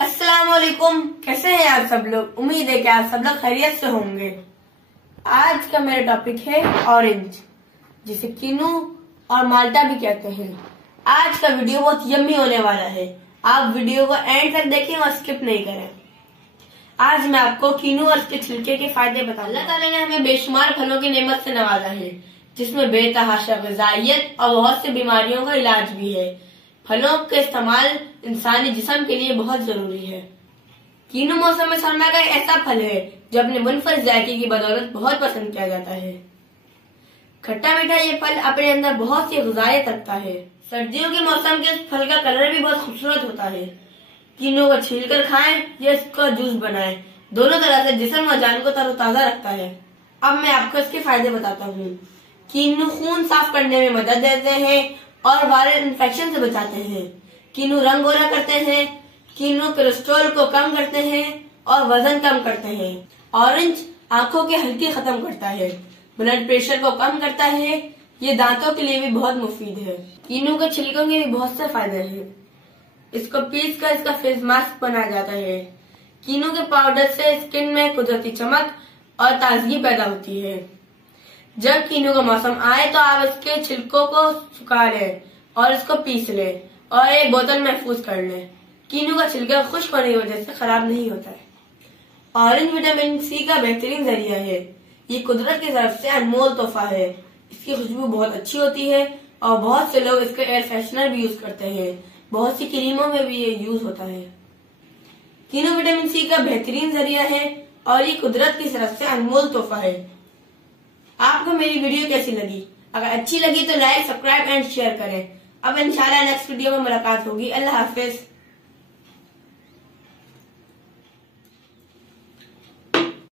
अस्सलाम वालेकुम। कैसे हैं आप सब लोग? उम्मीद है कि आप सब लोग खैरियत से होंगे। आज का मेरा टॉपिक है ऑरेंज, जिसे कीनू और माल्टा भी कहते हैं। आज का वीडियो बहुत यम्मी होने वाला है। आप वीडियो को एंड तक देखें और स्किप नहीं करें। आज मैं आपको कीनू और उसके छिलके के फायदे बताऊंगा। अल्लाह ताला ने हमें बेशुमार फलों की नेमत से नवाजा है, जिसमें बेतहाशा ग़िज़ाइयत और बहुत सी बीमारियों का इलाज भी है। फलों का इस्तेमाल इंसानी जिस्म के लिए बहुत जरूरी है। कीनू मौसम सरमा का एक ऐसा फल है जो अपने मुनफरद जायके की बदौलत बहुत पसंद किया जाता है। खट्टा मीठा ये फल अपने अंदर बहुत सी ग़िज़ाइयत रखता है। सर्दियों के मौसम के इस फल का कलर भी बहुत खूबसूरत होता है। कीनू को छीलकर खाएं या इसका जूस बनाएं, दोनों तरह से जिस्म और जान को तरोताजा रखता है। अब मैं आपको इसके फायदे बताता हूँ। कीनू खून साफ करने में मदद देते हैं और वायरल इन्फेक्शन से बचाते हैं। कीनू रंग गोरा करते हैं। कीनू कोलेस्ट्रॉल को कम करते हैं और वजन कम करते हैं। ऑरेंज आंखों की हल्की खत्म करता है, ब्लड प्रेशर को कम करता है। ये दांतों के लिए भी बहुत मुफीद है। कीनू के छिलकों के भी बहुत से फायदे हैं। इसको पीस कर इसका फेस मास्क बनाया जाता है। कीनू के पाउडर से स्किन में कुदरती चमक और ताजगी पैदा होती है। जब कीनू का मौसम आए तो आप इसके छिलकों को सुखा लें और इसको पीस लें और एक बोतल महफूज कर लें। कीनू का छिलका खुश्क होने की वजह से खराब नहीं होता है। ऑरेंज विटामिन सी का बेहतरीन जरिया है। ये कुदरत की तरफ से अनमोल तोहफा है। इसकी खुशबू बहुत अच्छी होती है और बहुत से लोग इसका एयर फ्रेशनर भी यूज करते हैं। बहुत सी क्रीमों में भी ये यूज होता है। कीनू विटामिन सी का बेहतरीन जरिया है और ये कुदरत की तरफ से अनमोल तोहफा है। आपको मेरी वीडियो कैसी लगी? अगर अच्छी लगी तो लाइक, सब्सक्राइब एंड शेयर करें। अब इंशाल्लाह नेक्स्ट वीडियो में मुलाकात होगी। अल्लाह हाफिज।